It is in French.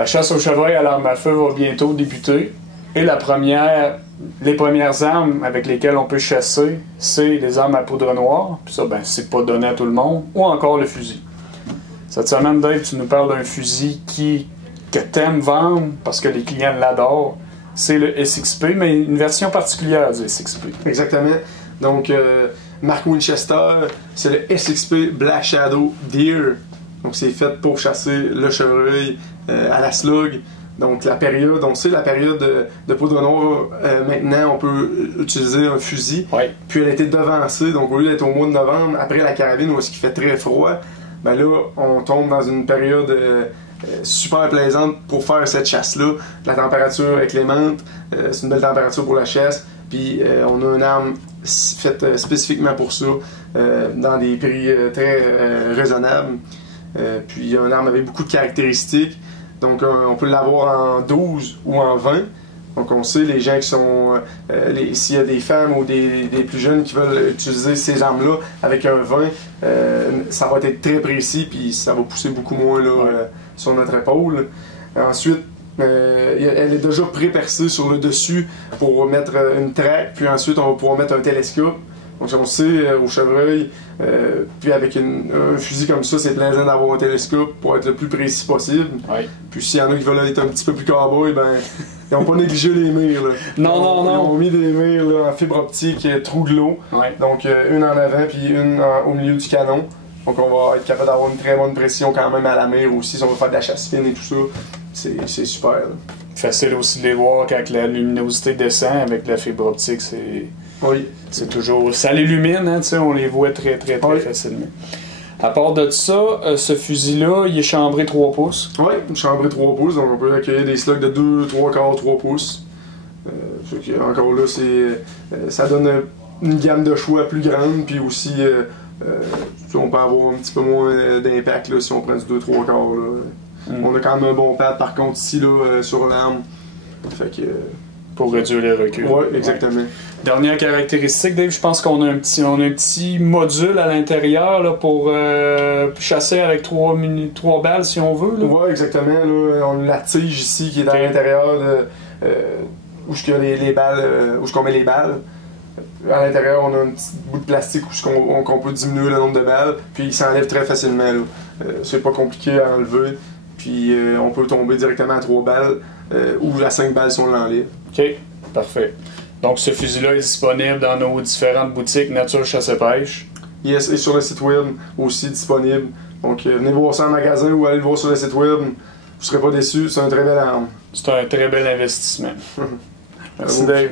La chasse au chevreuil à l'arme à feu va bientôt débuter. Et les premières armes avec lesquelles on peut chasser, c'est les armes à poudre noire. Puis ça, ben, c'est pas donné à tout le monde. Ou encore le fusil. Cette semaine, Dave, tu nous parles d'un fusil que t'aimes vendre parce que les clients l'adorent. C'est le SXP, mais une version particulière du SXP. Exactement. Donc, Mark Winchester, c'est le SXP Black Shadow Deer. Donc, c'est fait pour chasser le chevreuil à la slug. Donc, la période de poudre noire, maintenant, on peut utiliser un fusil. Ouais. Puis, elle a été devancée. Donc, au lieu d'être au mois de novembre, après la carabine, où est-ce qu'il fait très froid, ben là, on tombe dans une période super plaisante pour faire cette chasse-là. La température est clémente, c'est une belle température pour la chasse. Puis, on a une arme faite spécifiquement pour ça, dans des prix très raisonnables. Puis, il y a une arme avec beaucoup de caractéristiques. Donc, on peut l'avoir en 12 ou en 20. Donc, on sait, les gens qui sont... s'il y a des femmes ou des plus jeunes qui veulent utiliser ces armes-là avec un 20, ça va être très précis, puis ça va pousser beaucoup moins là, sur notre épaule. Ensuite, elle est déjà pré-percée sur le dessus pour mettre une traque, puis ensuite, on va pouvoir mettre un télescope. Donc, on sait, au chevreuil, puis avec un fusil comme ça, c'est plaisant d'avoir un télescope pour être le plus précis possible. Ouais. Puis s'il y en a qui veulent être un petit peu plus cowboy, ben, ils n'ont pas négligé les mires. Là. Ils ont mis des mires là, en fibre optique, trou de l'eau. Ouais. Donc, une en avant, puis une au milieu du canon. Donc, on va être capable d'avoir une très bonne pression quand même à la mire aussi, si on veut faire de la chasse fine et tout ça. C'est super. Là. Facile aussi de les voir quand la luminosité descend avec la fibre optique. Oui. C'est toujours... Ça l'illumine, hein, on les voit très facilement. À part de ça, ce fusil-là, il est chambré 3 pouces. Oui, chambré 3 pouces, donc on peut accueillir des slugs de 2, 3 quarts, 3 pouces. Encore là, ça donne une gamme de choix plus grande, puis aussi, on peut avoir un petit peu moins d'impact là, si on prend du 2, 3 quarts. Là. On a quand même un bon pad, par contre, ici, là, sur l'arme. Fait que... Pour réduire les reculs. Oui, exactement. Ouais. Dernière caractéristique, Dave, je pense qu'on a un petit module à l'intérieur là, pour chasser avec 3 balles si on veut. Oui, exactement. Là, on a la tige ici qui est à l'intérieur où les balles, où on met les balles. À l'intérieur, on a un petit bout de plastique où on peut diminuer le nombre de balles, puis il s'enlève très facilement. C'est pas compliqué à enlever, puis on peut tomber directement à 3 balles ou à 5 balles si on l'enlève. OK, parfait. Donc ce fusil-là est disponible dans nos différentes boutiques Nature Chasse et Pêche. Yes, et sur le site web aussi disponible. Donc venez voir ça en magasin ou allez le voir sur le site web. Vous ne serez pas déçus, c'est un très bel arme. C'est un très bel investissement. Merci Dave.